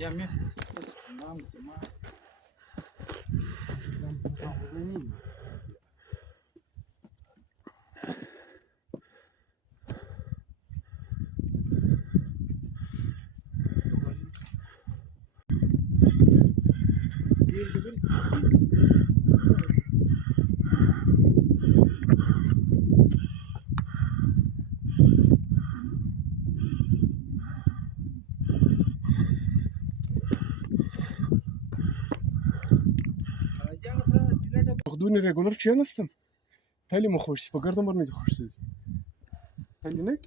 Ja, mir ist namens immer. خودونی رگولر کشیدستم. تالی مخورشی پگردم بر میز خوشی. تالی نه؟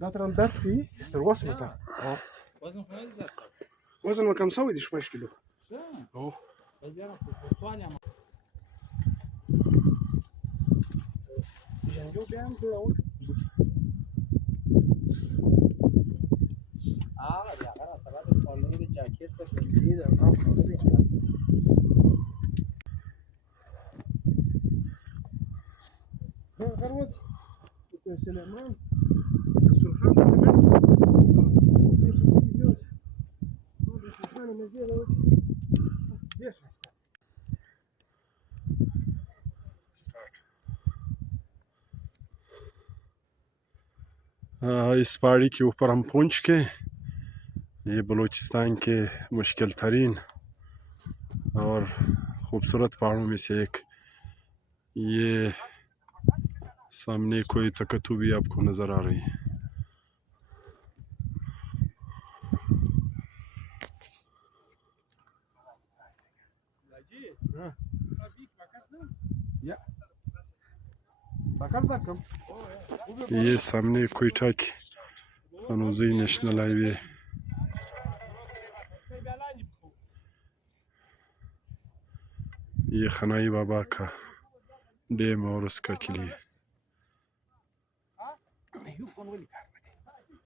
داتران درد کی؟ استرواس متا. وزن خیلی زیاد. وزن ما کم سوی دیش 5 کیلو. اوه. بذارم پستوالی هم. جنگو بیام تو اول. یا اگر سباد کالایی جاکیت بگیری در نام کالایی. خروج. سليمان. السلخان كمان. السلخان مزيد اهو. ليش هسه؟ इस पहाड़ी के ऊपर हम पहुंच के ये बलूचिस्तान के मुश्किल तरीन और खूबसूरत पहाड़ों में से एक ये सामने कोई तकतु भी आपको नज़र आ रही है। ये सामने कोयटा की फनूजी नेशनल हाईवे ये खनाई बाबा का डैम और उसका किले